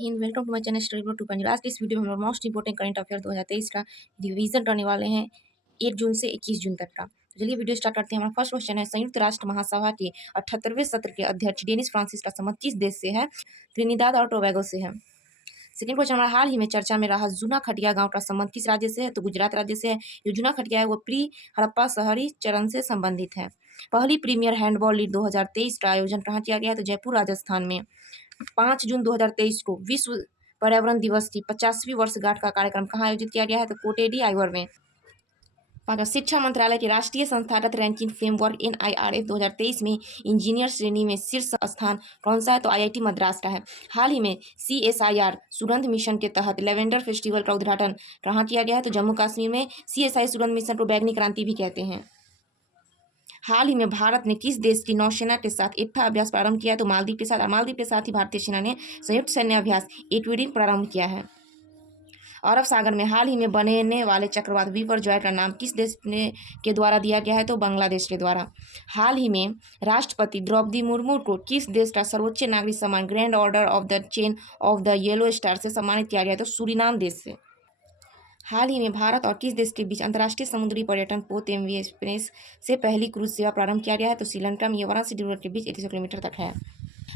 Welcome to my channel study bro 2.0। आज के इस वीडियो में हम लोग मोस्ट इंपोर्टेंट करंट अफेयर 2023 का रिवीजन करने वाले हैं 1 जून से 21 जून तक का। तो चलिए वीडियो स्टार्ट करते हैं। हमारा फर्स्ट क्वेश्चन है, संयुक्त राष्ट्र महासभा के 78वें सत्र के अध्यक्ष डेनिस फ्रांसिस का संबंध किस देश से है? त्रिनिदाद और टोबैगो से है। सेकंड क्वेश्चन हमारा, हाल ही में चर्चा में रहा जूना खटिया गांव का संबंध किस राज्य से है? तो गुजरात राज्य से है। जो जूना खटिया है वो प्री हड़प्पा शहरी चरण से संबंधित है। पहली प्रीमियर हैंडबॉल लीग 2023 का आयोजन कहाँ किया गया है? तो जयपुर राजस्थान में। 5 जून 2023 को विश्व पर्यावरण दिवस की 50वीं वर्षगांठ का कार्यक्रम कहाँ आयोजित किया गया है? तो कोटेडी आइवर में। शिक्षा मंत्रालय के राष्ट्रीय संस्थागत रैंकिंग फ्रेमवर्क NIRF 2023 में इंजीनियर श्रेणी में शीर्ष स्थान कौन सा है? तो IIT मद्रास का है। हाल ही में CSIR सुगंध मिशन के तहत लेवेंडर फेस्टिवल का उद्घाटन कहाँ किया गया है? तो जम्मू कश्मीर में। CSI सुगंध मिशन को बैगनी क्रांति भी कहते हैं। हाल ही में भारत ने किस देश की नौसेना के साथ एकता अभ्यास प्रारंभ किया है? तो मालदीव के साथ। मालदीव के साथ ही भारतीय सेना ने संयुक्त सैन्य अभ्यास एक्विडिन प्रारंभ किया है। अरब सागर में हाल ही में बनने वाले चक्रवात बिपरजॉय का नाम किस देश ने के द्वारा दिया गया है? तो बांग्लादेश के द्वारा। हाल ही में राष्ट्रपति द्रौपदी मुर्मू को किस देश का सर्वोच्च नागरिक सम्मान grand order of the chain of the yellow star से सम्मानित किया गया है? तो सूरीनाम देश से। हाल ही में भारत और किस देश के बीच अंतर्राष्ट्रीय समुद्री पर्यटन पोत MV एक्सप्रेस से पहली क्रूज सेवा प्रारंभ किया गया है? तो श्रीलंका में। ये वाराणसी डिब्रूगढ़ के बीच 31 किलोमीटर तक है।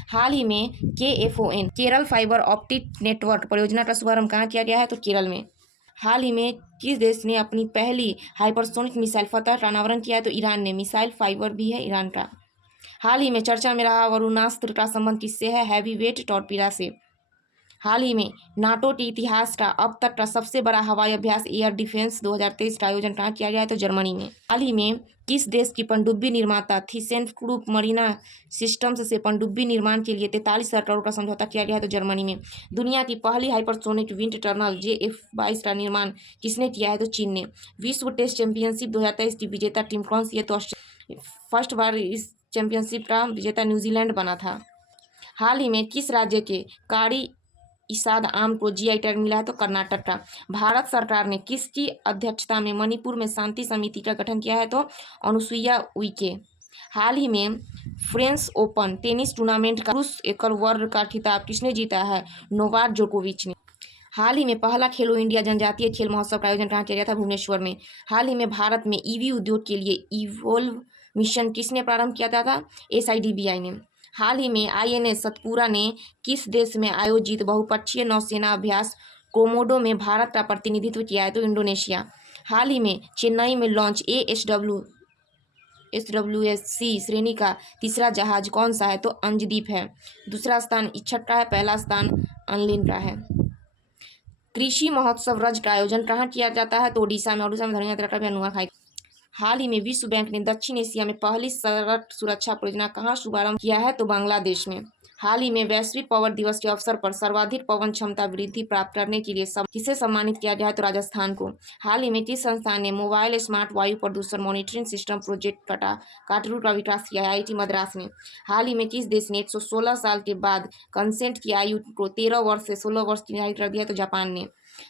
हाल ही में KFON Kerala fibre optic network परियोजना का शुभारंभ कहाँ किया गया है? तो केरल में। हाल ही में किस देश ने अपनी पहली हाइपरसोनिक मिसाइल फतह का अनावरण किया है? तो ईरान ने। मिसाइल फाइबर भी है ईरान का। हाल ही में चर्चा में रहा वरुणास्त्र का संबंध किससे है? हैवी वेट टॉर्पीडो से। हाल ही में नाटो के इतिहास का अब तक का सबसे बड़ा हवाई अभ्यास एयर डिफेंस 2023 का आयोजन कहाँ किया गया है? तो जर्मनी में। हाल ही में किस देश की पनडुब्बी निर्माता थीसेनक्रूप मरीना सिस्टम्स से पनडुब्बी निर्माण के लिए 43,000 करोड़ का समझौता किया गया है? तो जर्मनी में। दुनिया की पहली हाइपरसोनिक विंड टनल JF-22 का निर्माण किसने किया है? तो चीन ने। विश्व टेस्ट चैंपियनशिप 2023 की विजेता टीम कौन सी है? तो फर्स्ट बार इस चैंपियनशिप का विजेता न्यूजीलैंड बना था। हाल ही में किस राज्य के कारी इसाद आम को GI टैग मिला है? तो कर्नाटक का। भारत सरकार ने किसकी अध्यक्षता में मणिपुर में शांति समिति का गठन किया है? तो अनुसुईया उइके। हाल ही में फ्रेंच ओपन टेनिस टूर्नामेंट का पुरुष एकल वर्ग का खिताब किसने जीता है? नोवाक जोकोविच ने। हाल ही में पहला खेलो इंडिया जनजातीय खेल महोत्सव का आयोजन कहाँ किया गया था? भुवनेश्वर में। हाल ही में भारत में EV उद्योग के लिए इवोल्व मिशन किसने प्रारंभ किया था? SIDBI ने। हाल ही में INS सतपुरा ने किस देश में आयोजित बहुपक्षीय नौसेना अभ्यास कोमोडो में भारत का प्रतिनिधित्व किया है? तो इंडोनेशिया। हाल ही में चेन्नई में लॉन्च SWSC श्रेणी का तीसरा जहाज कौन सा है? तो अंजदीप है। दूसरा स्थान इच्छट का है, पहला स्थान अनलिन का है। कृषि महोत्सव रज का आयोजन कहाँ किया जाता है? तो ओडिशा में। ओडिशा में धनिया यात्रा का भी नुआखाई। हाल ही में विश्व बैंक ने दक्षिण एशिया में पहली सड़क सुरक्षा परियोजना कहाँ शुभारंभ किया है? तो बांग्लादेश में। हाल ही में वैश्विक पवन दिवस के अवसर पर सर्वाधिक पवन क्षमता वृद्धि प्राप्त करने के लिए किसे सम्मानित किया गया है? तो राजस्थान को। हाल ही में किस संस्थान ने मोबाइल स्मार्ट वायु प्रदूषण मॉनिटरिंग सिस्टम प्रोजेक्ट काटरू का विकास किया है? IIT मद्रास ने। हाल ही में किस देश ने 116 साल के बाद कंसेंट की आयु को 13 वर्ष से 16 वर्ष की निर्धारित कर दिया? तो जापान ने।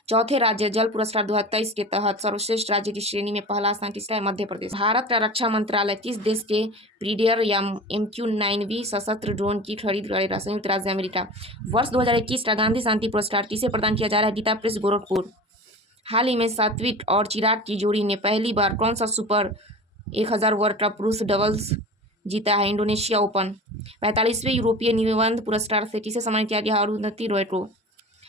चौथे राज्य जल पुरस्कार 2023 के तहत सर्वश्रेष्ठ राज्य की श्रेणी में पहला स्थान किसका है? मध्य प्रदेश। भारत का रक्षा मंत्रालय किस देश के प्रीडेयर या MQ-9V सशस्त्र ड्रोन की खरीद करेगा? संयुक्त राज्य अमेरिका। वर्ष 2021 का गांधी शांति पुरस्कार किसे प्रदान किया जा रहा है? गीता प्रेस गोरखपुर। हाल ही में सात्विक और चिराग की जोड़ी ने पहली बार कौन सा सुपर 1000 वर्ग का पुरुष डबल्स जीता है? Indonesia open. 45वें यूरोपीय निबंध पुरस्कार से किसे सम्मानित किया गया? अरुंधति रॉय को।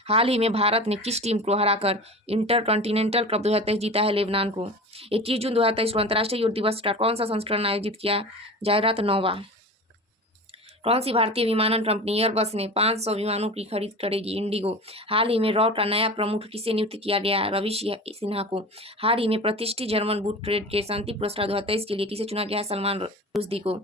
हाल ही में भारत ने किस टीम को हराकर इंटरकॉन्टिनेंटल कप 2023 जीता है? लेबनान को। 21 जून 2023 को अंतर्राष्ट्रीय योग दिवस का कौन सा संस्करण आयोजित किया जाएगा? तो 9वां। कौन सी भारतीय विमानन कंपनी एयरबस ने 500 विमानों की खरीद करेगी? इंडिगो। हाल ही में रॉ का नया प्रमुख किसे नियुक्त किया गया? रवि सिन्हा को। हाल ही में प्रतिष्ठित जर्मन बुक ट्रेड के शांति पुरस्कार 2023 के लिए किसे चुना गया है? सलमान रुश्दी को।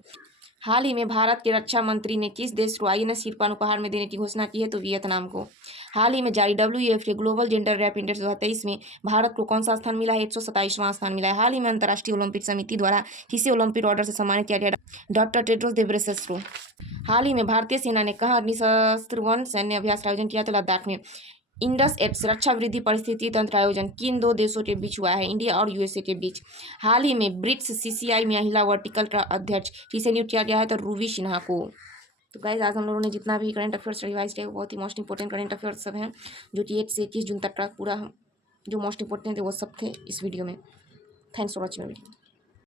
हाल ही में भारत के रक्षा मंत्री ने किस देश को INS शिरपान उपहार में देने की घोषणा की है? तो वियतनाम को। हाल ही में जारी WEF के ग्लोबल जेंडर गैप इंडेक्स 2023 में भारत को कौन सा स्थान मिला है? 127वां स्थान मिला है। हाल ही में अंतर्राष्ट्रीय ओलंपिक समिति द्वारा किसे ओलंपिक ऑर्डर से सम्मानित किया गया? डॉक्टर टेड्रोस घेब्रेयेसस को। हाल ही में भारतीय सेना ने कहाँ निशस्त्र वन सैन्य अभ्यास का आयोजन किया? तो लद्दाख में। इंडस एप्स रक्षा वृद्धि परिस्थिति तंत्र आयोजन किन दो देशों के बीच हुआ है? इंडिया और USA के बीच। हाल ही में ब्रिक्स CCI महिला वर्टिकल का अध्यक्ष किसे नियुक्त किया गया है? तो रूबी सिन्हा को। तो गाइज आज हम लोगों ने जितना भी करंट अफेयर्स रिवाइज किया वो बहुत ही मोस्ट इंपॉर्टेंट करंट अफेयर्स सब हैं, जो कि 8 से 21 जून तक का पूरा जो मोस्ट इंपॉर्टेंट है वो सब थे इस वीडियो में। Thanks for watching video.